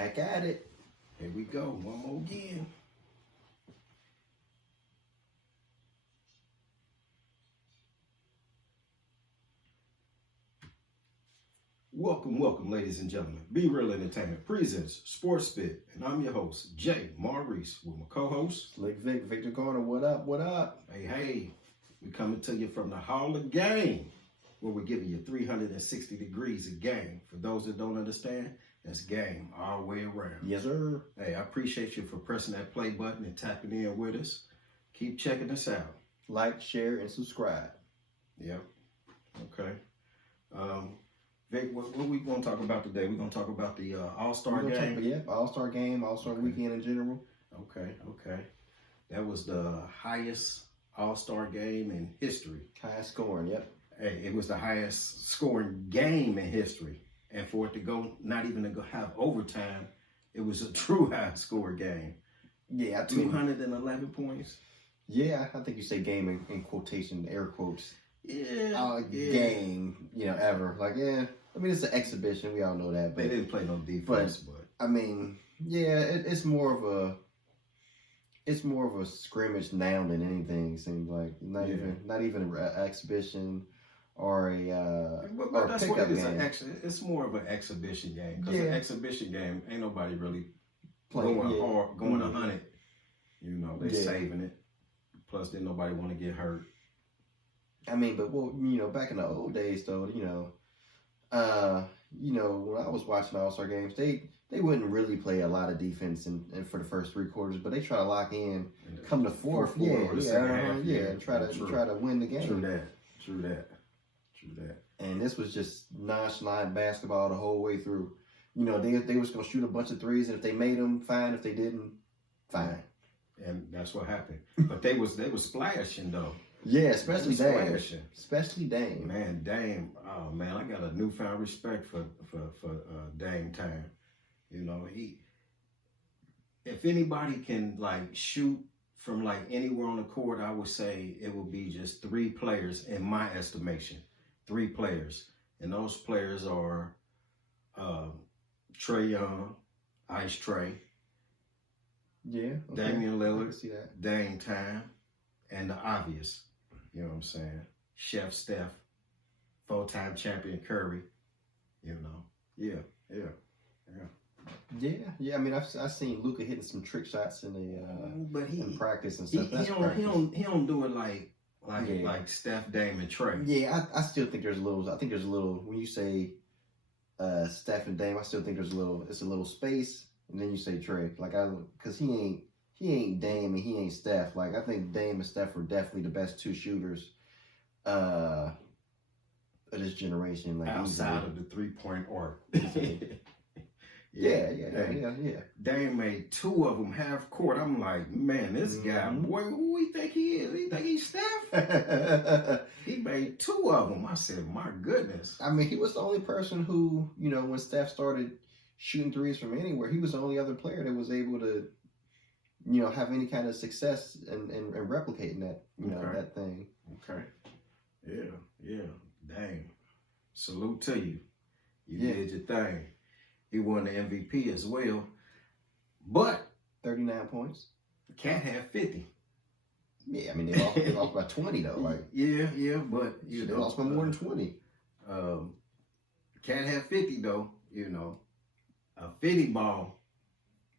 Back at it. Here we go. One more again. Welcome, ladies and gentlemen. Be Real Entertainment presents Sports Spit, and I'm your host, Jay Maurice, with my co-host, Slick Vic, Victor Garner. What up? What up? Hey, we coming to you from the Hall of Game, where we're giving you 360 degrees of game. For those that don't understand, that's game all the way around. Yes, sir. Hey, I appreciate you for pressing that play button and tapping in with us. Keep checking us out. Like, share, and subscribe. Yep. Okay. Vic, what we going to talk about today? We're going to talk about the All-Star game. All-Star game, All-Star weekend in general. Okay. That was the highest All-Star game in history. Highest scoring, yep. Hey, it was the highest scoring game in history. And for it to go, not even to go have overtime, it was a true high score game. Yeah, 211 points. Yeah, I think you say game in quotation, air quotes. Yeah. Game, ever. Like, yeah. I mean, it's an exhibition. We all know that. But they didn't play no defense, but I mean, yeah, it's more of a scrimmage now than anything. It seems like not even an exhibition or a but that's what it is. Game. It's more of an exhibition game because an exhibition game ain't nobody really playing hard, going 100. They're saving it. Plus, then nobody want to get hurt. I mean, but back in the old days, though, when I was watching All-Star games, they wouldn't really play a lot of defense and for the first three quarters, but they try to lock in, come to fourth, and try to win the game. True that. And this was just nonchalant basketball the whole way through. They was gonna shoot a bunch of threes, and if they made them, fine. If they didn't, fine. And that's what happened. But they was splashing though. Yeah, especially Dame. Man, Dame. Oh man, I got a newfound respect for Dame time. If anybody can shoot from anywhere on the court, I would say it would be just three players in my estimation. 3 players, and those players are Trae Young, Ice Trae. Yeah, okay. Damian Lillard, see that. Dame time, and the obvious. You know what I'm saying? Chef Steph, 4-time champion Curry. Yeah. I mean, I've seen Luka hitting some trick shots in practice and stuff. He don't do it like Steph, Dame, and Trae. Yeah, I still think there's a little. When you say Steph and Dame, I still think it's a little space, and then you say Trae, because he ain't Dame and he ain't Steph. I think Dame and Steph are definitely the best 2 shooters of this generation. Outside of the 3-point arc. Yeah. Dame made 2 of them half court. I'm like, man, this guy, boy, who he think he is? He think he's Steph? He made 2 of them. I said, my goodness. I mean, he was the only person who, when Steph started shooting threes from anywhere, he was the only other player that was able to, have any kind of success and replicating that, that thing. Okay. Yeah. Dang. Salute to you. You did your thing. He won the MVP as well. But 39 points. Cat had 50. Yeah, I mean, they lost by 20 though. Yeah, but they lost by more than 20. Cat had 50 though, a 50 ball.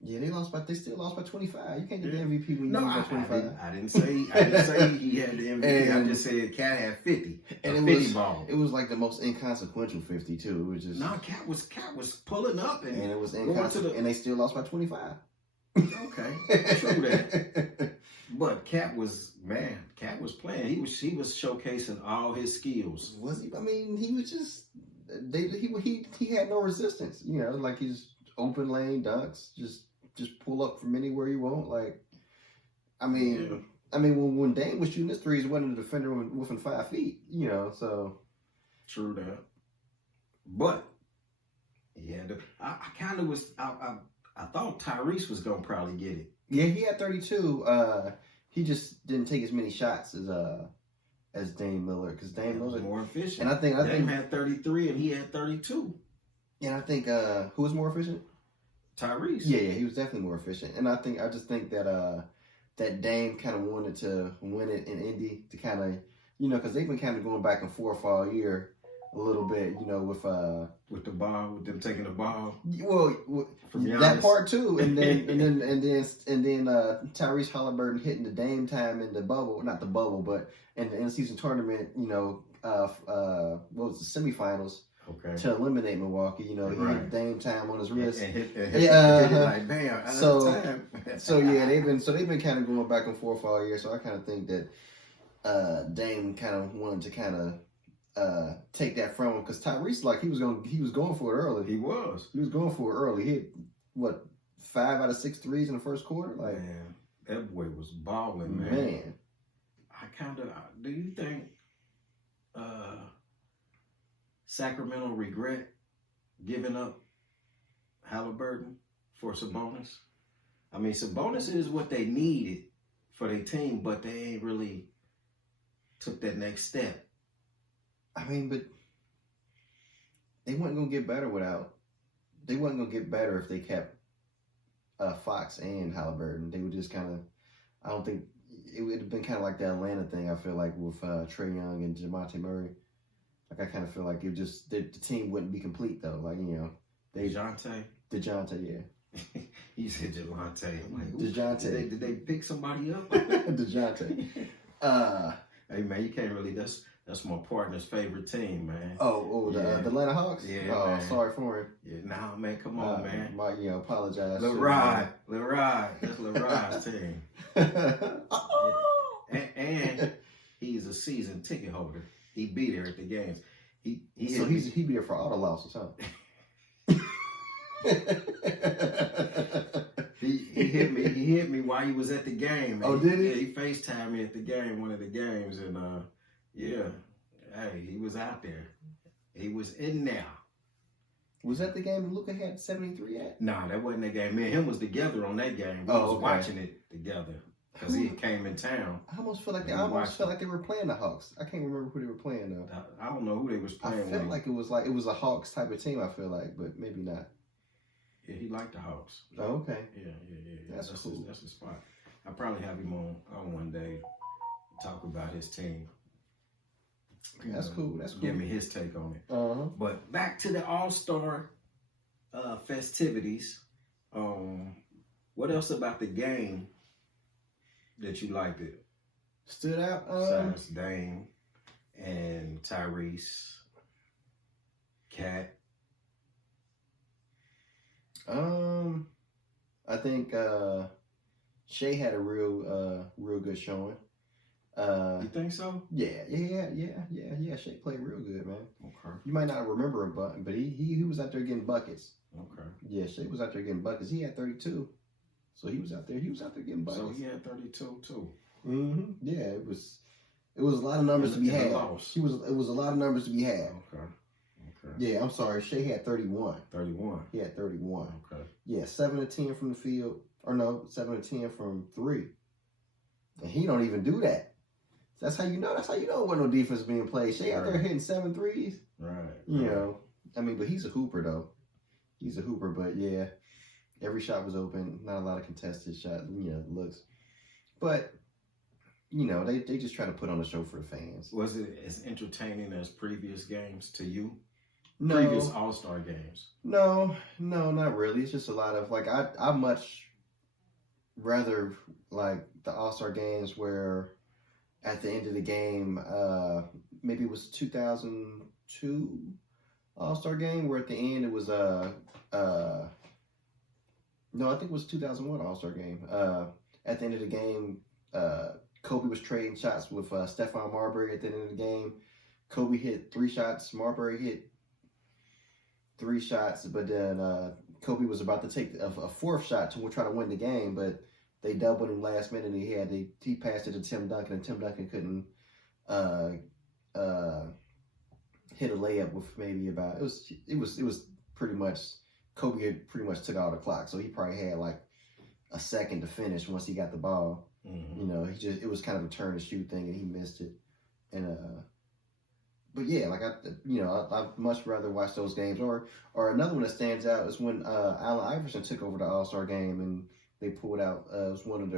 Yeah, they still lost by 25. You can't get the MVP when you lose by 25. I didn't say he had the MVP. I just said Cat had 50. And a 50 ball. It was the most inconsequential 50 too. It was just Cat was pulling up and it was inconsequential, and they still lost by 25. Okay, true that. But Cat was playing. He was showcasing all his skills. Was he? I mean, he was just he had no resistance. He's open lane dunks, just pull up from anywhere you want. When Dame was shooting his threes, wasn't a defender within 5 feet. So true that. But I kind of was. I thought Tyrese was gonna probably get it. Yeah, he had 32. He just didn't take as many shots as Dame Lillard, because Dame Lillard was more efficient. And I think Dame had 33 and he had 32. And I think who was more efficient? Tyrese. Yeah, he was definitely more efficient, and I just think that that Dame kind of wanted to win it in Indy to kind of, because they've been kind of going back and forth all year a little bit, With the ball, with them taking the ball. well, From that Giannis. part too, and then Tyrese Halliburton hitting the Dame time in the bubble, not the bubble, but in the in-season tournament, what was the semifinals? Okay. To eliminate Milwaukee, he hit Dame time on his wrist. And hit it like bam. They've been kind of going back and forth all year. So I kind of think that Dame kind of wanted to kind of take that from him, because Tyrese, like, he was going for it early. He was going for it early. He hit 5 out of 6 threes in the first quarter. Like, man, that boy was balling, man. Do you think Sacramento regret giving up Halliburton for Sabonis? I mean, Sabonis is what they needed for their team, but they ain't really took that next step. I mean, but they weren't gonna get better without. They wasn't gonna get better if they kept Fox and Halliburton. They would just kind of. I don't think it would have been kind of like the Atlanta thing. I feel like with Trae Young and Jamonte Murray. Like, I kind of feel like it just the team wouldn't be complete though. Like, DeJounte, yeah. He said Jelante. I'm like, DeJounte. Did they pick somebody up? DeJounte. Hey man, you can't really. That's my partner's favorite team, man. The Atlanta Hawks. Yeah. Oh, man. Sorry for him. Yeah, nah, man, come on, man. Apologize. Lil Rod, that's Lil Rod's team. and he's a season ticket holder. He be there at the games. He be there for all the losses, huh? He hit me while he was at the game. Oh, did he? Yeah, he FaceTimed me at the game, one of the games, and hey, he was out there. He was in there. Was that the game Luka had 73 at? Nah, that wasn't that game. Me and him was together on that game. We was watching it together because he came in town. I almost felt like they were playing the Hawks. I can't remember who they were playing though. I don't know who they was playing. I felt like it was a Hawks type of team. I feel like, but maybe not. Yeah, he liked the Hawks. Oh, okay. Yeah. That's cool. That's his spot. I'll probably have him on one day, talk about his team. That's cool. That's cool. Give me his take on it. Uh-huh. But back to the All-Star festivities. What else about the game that you liked it? Stood out? Besides Dame and Tyrese, Cat. I think Shea had a real good showing. You think so? Yeah. Shea played real good, man. Okay. You might not remember him, but he was out there getting buckets. Okay. Yeah, Shea was out there getting buckets. He had 32, so he was out there getting buckets. So he had 32 too. Mm-hmm. Yeah, it was a lot of numbers to be had. It was a lot of numbers to be had. Okay. Yeah, I'm sorry. Shea had 31. 31. He had 31. Okay. Yeah, 7 to 10 from the field. Or no, 7 to 10 from 3. And he don't even do that. That's how you know. That's how you know when no defense is being played. Shea out there hitting 7 threes. Right. But he's a hooper though. He's a hooper, but yeah, every shot was open. Not a lot of contested shots. Looks. But they just try to put on a show for the fans. Was it as entertaining as previous games to you? No. Previous All-Star games? No, not really. It's just a lot of I much rather like the All-Star games where at the end of the game, maybe it was 2002 All-Star game where at the end it was no, I think it was 2001 All-Star game. At the end of the game, Kobe was trading shots with Stephon Marbury at the end of the game. Kobe hit 3 shots. Marbury hit 3 shots, but then Kobe was about to take a 4th shot to try to win the game, but they doubled him last minute. And he passed it to Tim Duncan, and Tim Duncan couldn't hit a layup with maybe about it was pretty much Kobe had pretty much took all the clock, so he probably had like a second to finish once he got the ball. Mm-hmm. It was kind of a turn and shoot thing, and he missed it. And but yeah, like I'd much rather watch those games. Or another one that stands out is when Allen Iverson took over the All-Star game and they pulled out. It was one of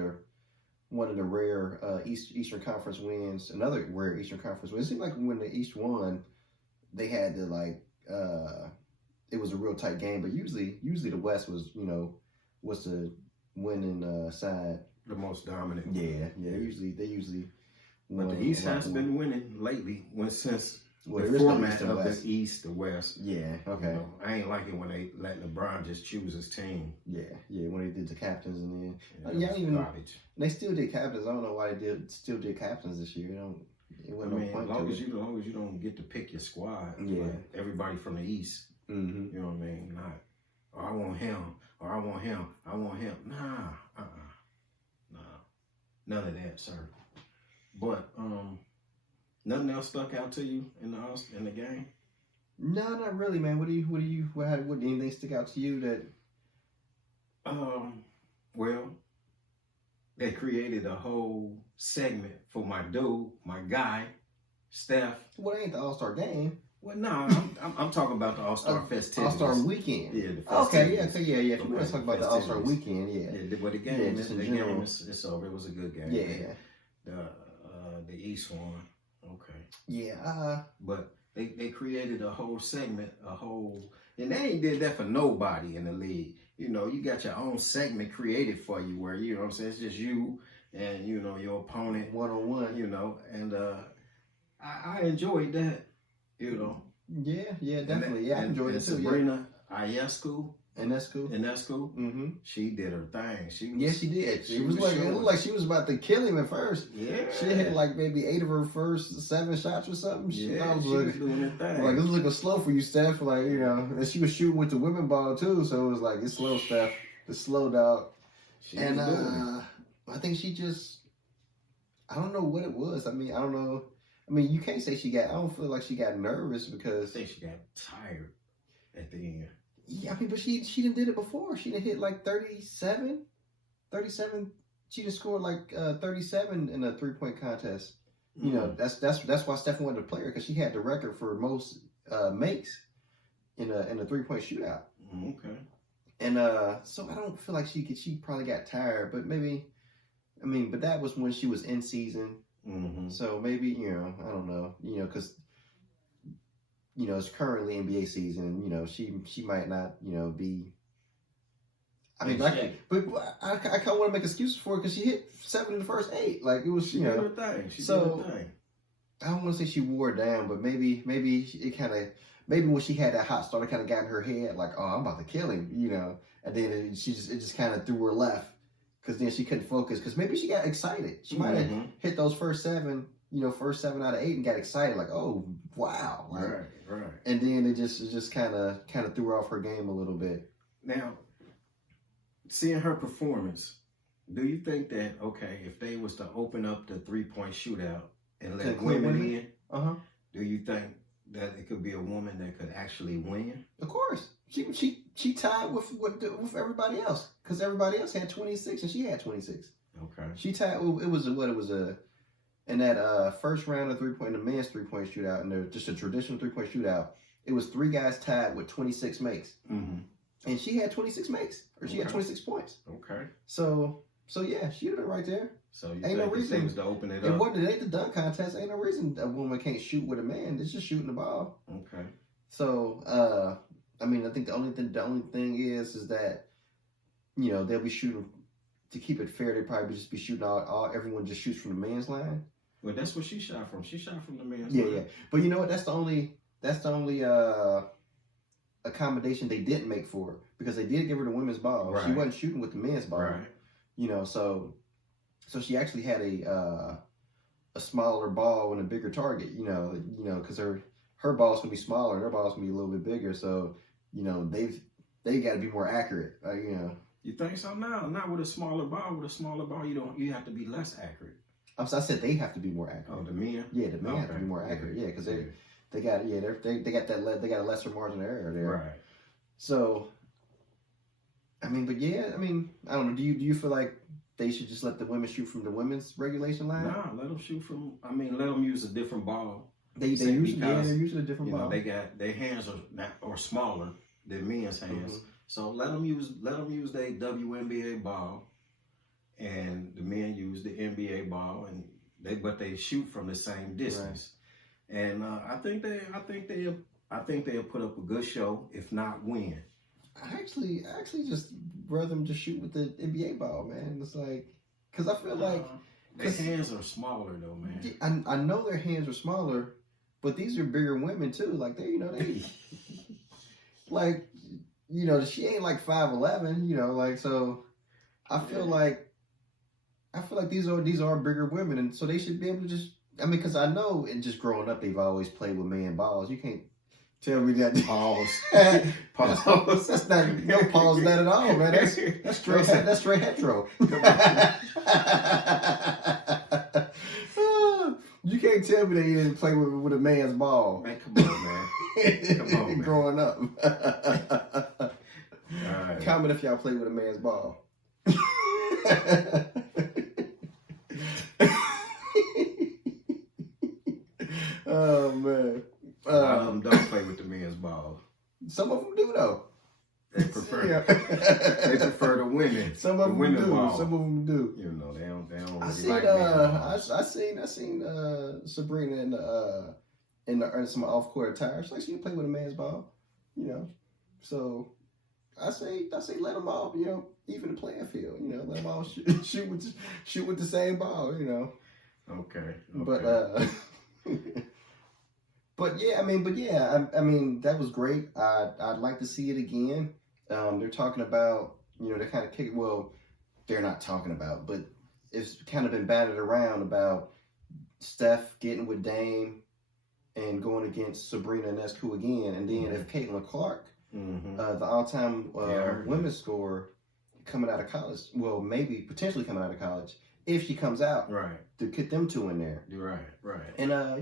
the rare Eastern Conference wins. Another rare Eastern Conference win. It seemed like when the East won, they had to it was a real tight game. But usually the West was was the winning side. The most dominant. Yeah. They usually. But the East has been winning lately. Since well, the format no of the East, the West. Yeah. Okay. I ain't like it when they let LeBron just choose his team. Yeah. When they did the captains and then Garbage. They still did captains. I don't know why they still did captains this year. It wasn't no point as long as you don't get to pick your squad. Yeah. Like everybody from the East. Mm-hmm. You know what I mean? Not, I want him, or I want him. Nah, none of that, sir. But nothing else stuck out to you in the game? No, not really, man. What anything stick out to you that? Well, they created a whole segment for my dude, my guy, Steph. Well, it ain't the All-Star game. Well, no, I'm talking about the All-Star festivities. All-Star weekend. Yeah, the festivities. festivities. Yeah. If you want to talk about the All-Star weekend, yeah. But the game, it's over. It was a good game. Yeah. The East won. Okay. Yeah. But they created a whole segment, and they ain't did that for nobody in the league. You got your own segment created for you where, you know what I'm saying, it's just you and, your opponent. One-on-one. And I enjoyed that, Yeah, definitely. I enjoyed it too. Sabrina Ionescu. And that's cool. Mm-hmm. She did her thing. She did. It looked like she was about to kill him at first. Yeah. She hit like maybe 8 of her first 7 shots or something. She was doing her thing. Like, it was looking slow for you, Steph. Like, and she was shooting with the women ball too, so it was like, it's slow, Steph. The slow dog. I think she just, I don't know what it was. I don't know. You can't say I don't feel like she got nervous because. I think she got tired at the end. Yeah, but she done did it before. She done hit like 37. She just scored like 37 in a 3-point contest. Mm-hmm. That's why Steph wanted to play her, because she had the record for most makes in a 3-point shootout. Okay. And so I don't feel like she probably got tired, but maybe, but that was when she was in season. Mm-hmm. So maybe, I don't know, because it's currently NBA season. She might not, be. But I kind of want to make excuses for her because she hit 7 in the first 8. Like, it was, She did her thing. She did her thing. I don't want to say she wore it down, but maybe when she had that hot start, it kind of got in her head, like, oh, I'm about to kill him, and then it just kind of threw her left, because then she couldn't focus, because maybe she got excited. She might have hit those first 7. First 7 out of 8 and got excited, like, oh, wow. Like, right. And then it just kind of threw her off her game a little bit. Now, seeing her performance, do you think that, okay, if they was to open up the 3-point shootout and let women in, do you think that it could be a woman that could actually win? Of course. She tied with everybody else, because everybody else had 26 and she had 26. Okay. She tied. It was in that first round of 3-point, the men's 3-point shootout, and just a traditional 3-point shootout, it was 3 guys tied with 26 makes. Mm-hmm. And she had 26 makes, or she had 26 points. Okay. So yeah, she'd have been right there. So you ain't no reason to open it up. It ain't the dunk contest. Ain't no reason a woman can't shoot with a man. It's just shooting the ball. Okay. So I think the only thing is that they'll be shooting, to keep it fair. They probably just be shooting everyone just shoots from the man's line. Well, that's what she shot from. She shot from the man's line. Yeah. But you know what? That's the only accommodation they didn't make for her, because they did give her the women's ball. Right. She wasn't shooting with the men's ball. Right. So she actually had a smaller ball and a bigger target. Because her ball's gonna be smaller, and their ball's gonna be a little bit bigger. So they got to be more accurate. You think so? No, not with a smaller ball. With a smaller ball, you have to be less accurate. I said they have to be more accurate. Oh, the men? Yeah, the men have to be more accurate. Yeah, because they got a lesser margin of error there. Right. So, I don't know. Do you feel like they should just let the women shoot from the women's regulation line? Nah, let them shoot from. Let them use a different ball. They're using a different you know ball. they got their hands are smaller than men's hands. Mm-hmm. So let them use their WNBA ball, and the men use the NBA ball, and they shoot from the same distance. Right. And I think they'll put up a good show, if not win. I actually just rather them just shoot with the NBA ball, man. It's like, because I feel like their hands are smaller though, man. I know their hands are smaller, but these are bigger women too. Like they like, she ain't like 5'11", like, so I feel like these are bigger women, and so they should be able to just, because I know, and just growing up, they've always played with man balls. You can't tell me that. Pause. That's not, no pause that at all, man. That's straight hetero. You can't tell me that you didn't play with a man's ball. Man, come on, man. Come on, man. Growing up. All right. Comment if y'all play with a man's ball. Oh, man. A lot of them don't play with the men's ball. Some of them do, though. They prefer. They prefer the women. Some of them women do. ball. Some of them do. You know, they don't I really seen, like men's balls. I seen Sabrina in some off court attire. She's like, she can play with a man's ball, So I say let them all, even the playing field, let them all shoot with the same ball, Okay. But yeah, I mean that was great. I'd like to see it again. They're talking about, they're kind of kicking. Well, they're not talking about, but it's kind of been batted around about Steph getting with Dame and going against Sabrina Ionescu again, and then if Caitlin Clark, the all-time women's scorer, coming out of college, well, maybe potentially coming out of college, if she comes out, right, to get them two in there. Right. And I'd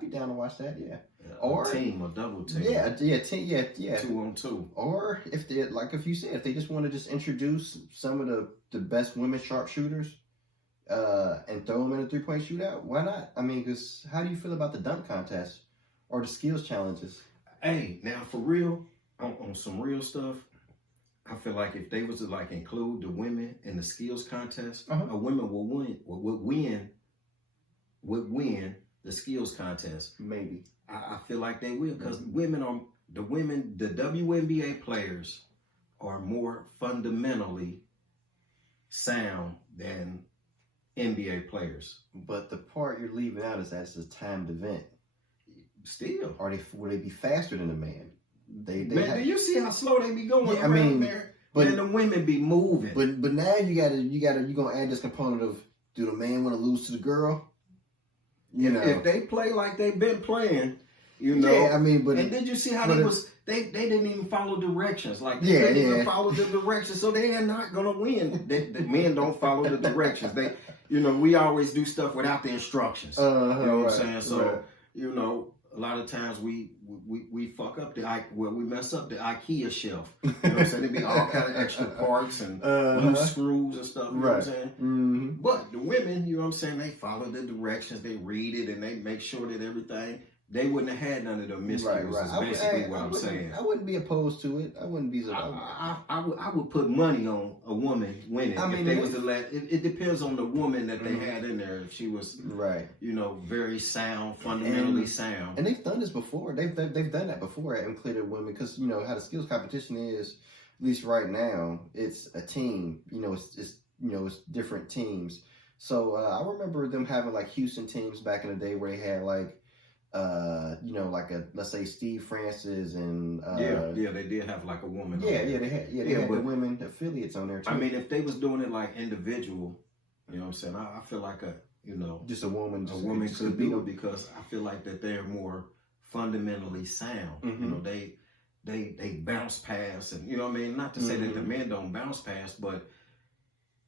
be down to watch that. Yeah. Or a double team. Yeah. 2-on-2. Or if they, like if you said, if they just want to just introduce some of the best women sharpshooters, and throw them in a 3-point shootout, why not? Because how do you feel about the dunk contest or the skills challenges? Hey, now for real, on some real stuff, I feel like if they was to like include the women in the skills contest, a woman would win the skills contest. Maybe. I feel like they will, because the WNBA players are more fundamentally sound than NBA players. But the part you're leaving out is that's a timed event. Still. Will they be faster than a man? Man, do you see how slow they be going around there? But the women be moving. But now you're gonna add this component of, do the man want to lose to the girl? If they play like they've been playing, Yeah, and did you see how they didn't even follow directions. Like they didn't even follow the directions, so they are not gonna win. The men don't follow the directions. We always do stuff without the instructions. You know what I'm saying? So a lot of times we fuck up we mess up the IKEA shelf. You know what I'm saying? There be all kind of extra parts and loose screws and stuff. You know what I'm saying? Mm-hmm. But the women, you know what I'm saying, they follow the directions, they read it, and they make sure that everything. They wouldn't have had none of the mysteries. Right. Is basically what I'm saying. I wouldn't be opposed to it. I wouldn't be. I would put money on a woman winning. If they was to let it depends on the woman that they had in there. If she was very sound, fundamentally sound. And they've done this before. They've done that before at included women, because how the skills competition is. At least right now, it's a team. It's different teams. So I remember them having like Houston teams back in the day where they had like. Let's say Steve Francis and they did have like a woman. They had the women affiliates on there too. If they was doing it like individual, you know what I'm saying? I feel like just a woman could do it, because I feel like that they're more fundamentally sound. Mm-hmm. They bounce pass, and not to say that the men don't bounce pass, but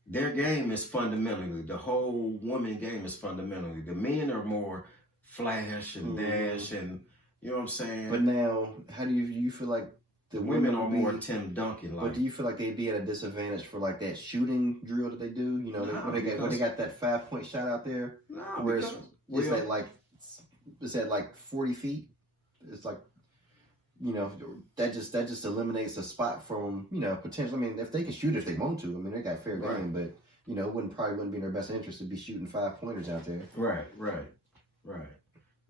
their game is fundamentally, the whole woman game is fundamentally. The men are more flash and dash, and you know what I'm saying. But now, how do you feel like the women are more Tim Duncan like? But do you feel like they'd be at a disadvantage for like that shooting drill that they do? They got that 5-point shot out there, where it's like it's at like 40 feet. It's like, you know, that just eliminates a spot from, you know, potential. I mean, if they can shoot if they want to, I mean, they got fair game, but you know, it probably wouldn't be in their best interest to be shooting 5-pointers out there. Right.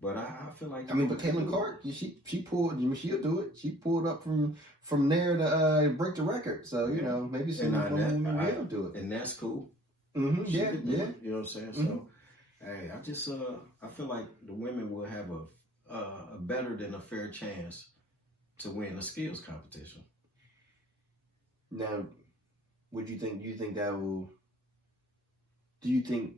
But I feel like, I mean, but Caitlin Clark, she pulled. I mean, she'll do it. She pulled up from there to break the record. So you know, maybe some women will do it, and that's cool. Mm-hmm. Yeah. You know what I'm saying? Mm-hmm. So, hey, I just I feel like the women will have a better than a fair chance to win a skills competition. Now, do you think that will? Do you think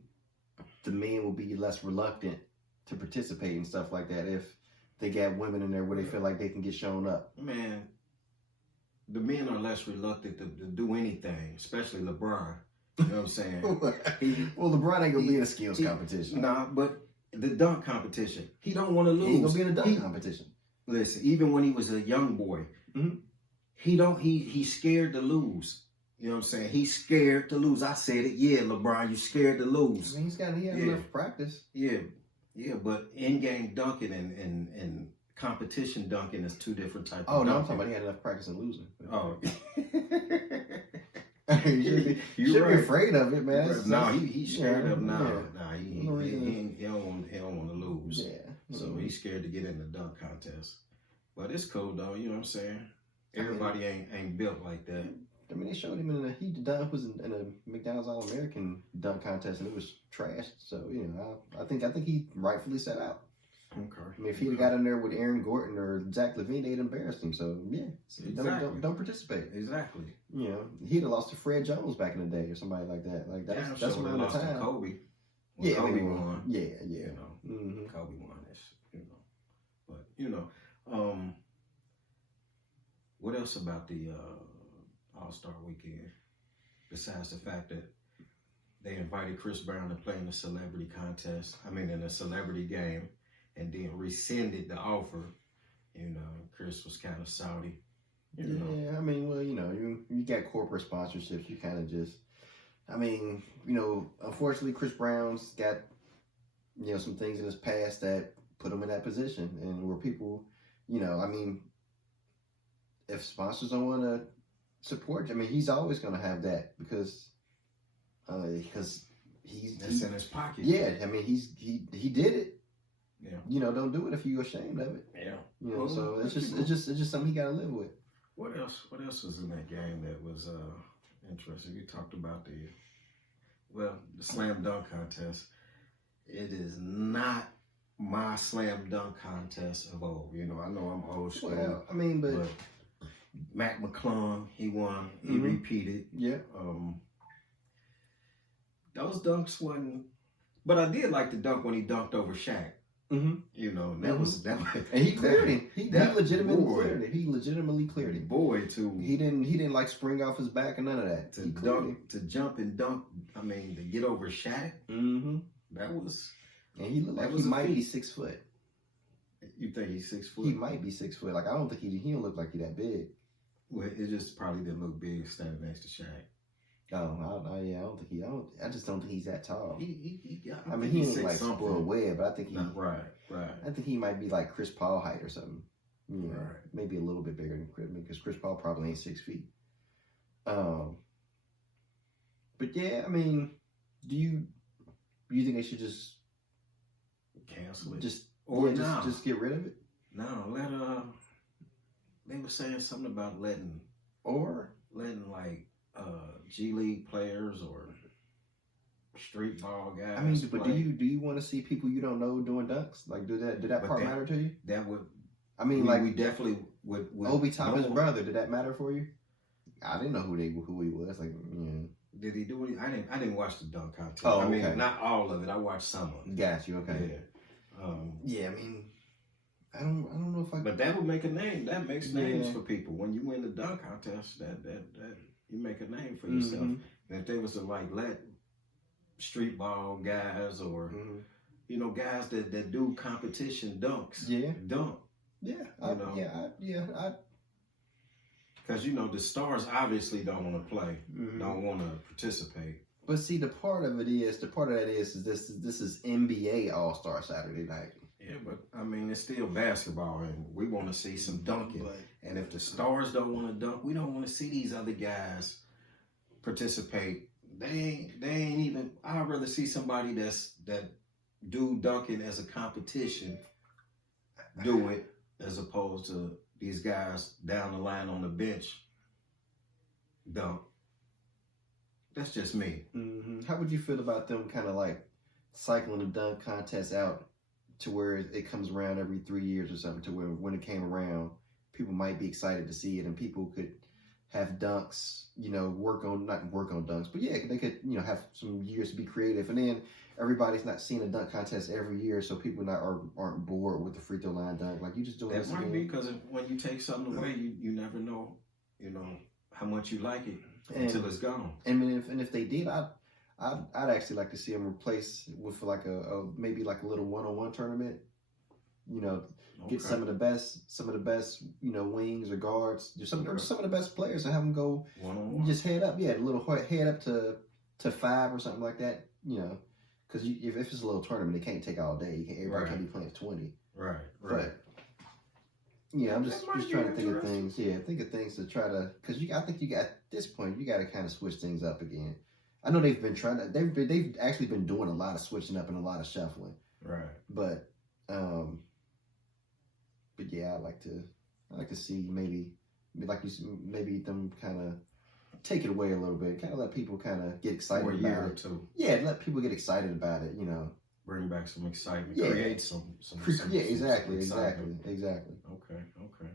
the men will be less reluctant to participate and stuff like that if they got women in there where they feel like they can get shown up? Man, the men are less reluctant to do anything, especially LeBron. You know what I'm saying? Well, LeBron ain't gonna be in a skills competition. Nah, but the dunk competition, he don't want to lose. He ain't gonna be in a dunk competition. Listen, even when he was a young boy, he's scared to lose. You know what I'm saying? He's scared to lose. I said it. Yeah, LeBron, you scared to lose. I mean, he had enough practice. Yeah, but in-game dunking and competition dunking is two different types of dunking. No, I'm talking about he had enough practice in losing. Oh. You should be afraid of it, man. Right. No, he's scared of now. Nah, he don't want to lose. Yeah. So he's scared to get in the dunk contest. But it's cool though, you know what I'm saying? Everybody ain't built like that. I mean, they showed him was in a McDonald's All-American dunk contest, and it was trash. So, you know, I think he rightfully set out. Okay. I mean, if he'd have got in there with Aaron Gordon or Zach LaVine, they'd embarrassed him. So, yeah, don't participate. Exactly. You know, he'd have lost to Fred Jones back in the day or somebody like that. Like that's around the time. Kobe. Yeah, Kobe won. Yeah. You know, Kobe won this. You know, but you know, what else about the All-Star Weekend, besides the fact that they invited Chris Brown to play in the celebrity contest, in a celebrity game, and then rescinded the offer. You know, Chris was kind of salty. You know. I mean, well, you know, you got corporate sponsorships, you kind of just, I mean, you know, unfortunately, Chris Brown's got, you know, some things in his past that put him in that position, and where people, you know, I mean, if sponsors don't want to support you, I mean, he's always going to have that because he's in his pocket. Yeah, I mean, he did it. Yeah. You know, don't do it if you're ashamed of it. Yeah. You know, so it's just something he got to live with. What else was in that game that was interesting? You talked about the slam dunk contest. It is not my slam dunk contest of old. You know, I know I'm old school. Well, I mean, but Mac McClung, he won. He repeated. Yeah. Those dunks wasn't, but I did like the dunk when he dunked over Shaq. Mm-hmm. You know, that was, and he cleared him. He legitimately cleared it. He legitimately cleared him. Boy, too. He didn't like spring off his back or none of that. To jump and dunk. I mean, to get over Shaq. Mm-hmm. That was. And he looked like he might be 6 foot. You think he's 6 foot? He might be 6 foot. Like I don't think he don't look like he that big. Well, it just probably didn't look big standing next to Shaq. I just don't think he's that tall. He ain't like spoiled web, but I think right. I think he might be like Chris Paul height or something. You know, right. Maybe a little bit bigger than Chris, because Chris Paul probably ain't 6 feet. But yeah, I mean, do you think they should just cancel it? Just get rid of it? No, they were saying something about letting like G League players or street ball guys. I mean, but do you want to see people you don't know doing dunks? Like, did that part matter to you? That would. I mean, we definitely would. Obi Toppin's brother. Did that matter for you? I didn't know who he was. Like, yeah. Did he do anything? I didn't watch the dunk contest. Oh, I mean, okay. Not all of it. I watched some of it. Got you. Okay. Yeah. Yeah. I mean, I don't know if I. But that would make a name. That makes names for people. When you win the dunk contest, that you make a name for yourself. And if they was to like let street ball guys or you know guys that do competition dunks, dunk. Because you know the stars obviously don't want to play, don't want to participate. But see, the part of that is this is NBA All-Star Saturday night. Yeah, but I mean, it's still basketball, and we want to see some dunking. But, And if the stars don't want to dunk, we don't want to see these other guys participate. They ain't even. I'd rather see somebody that do dunking as a competition do it as opposed to these guys down the line on the bench dunk. That's just me. How would you feel about them kind of like cycling the dunk contest out to where it comes around every 3 years or something, to where when it came around, people might be excited to see it and people could have dunks, you know, not work on dunks, but yeah, they could, you know, have some years to be creative. And then everybody's not seeing a dunk contest every year, so people aren't bored with the free throw line dunk. Like, you just doing That this might again. be because when you take something away, you never know, you know, how much you like it until it's gone. And if they did, I'd actually like to see them replace with like a maybe like a little one-on-one tournament. You know, get some of the best, you know, wings or guards, just some of the best players, and have them go one-on-one. just head up, a little head up to 5 or something like that. You know, because if it's a little tournament, it can't take all day. Everybody can't be playing 20. Right. But, yeah, I'm just trying to think of things. Yeah, think of things to try to, because I think you got at this point you got to kind of switch things up again. I know they've been trying to. They've actually been doing a lot of switching up and a lot of shuffling. Right. But yeah, I'd like to see maybe maybe them kind of take it away a little bit, kind of let people kind of get excited For a about year or it. two. Yeah, let people get excited about it. You know, bring back some excitement. Yeah. Create some yeah, exactly. excitement. Okay. Okay.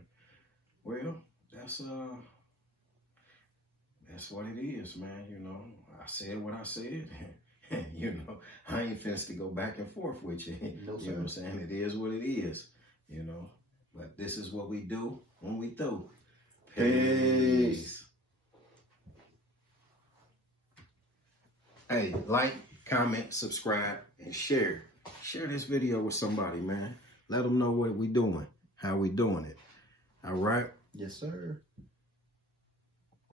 Well, that's what it is, man. You know, I said what I said. You know, I ain't fenced to go back and forth with you. No, You know what I'm saying? It is what it is. You know, but this is what we do when we through. Peace. Hey, like, comment, subscribe, and share. Share this video with somebody, man. Let them know what we doing, how we doing it. All right? Yes, sir.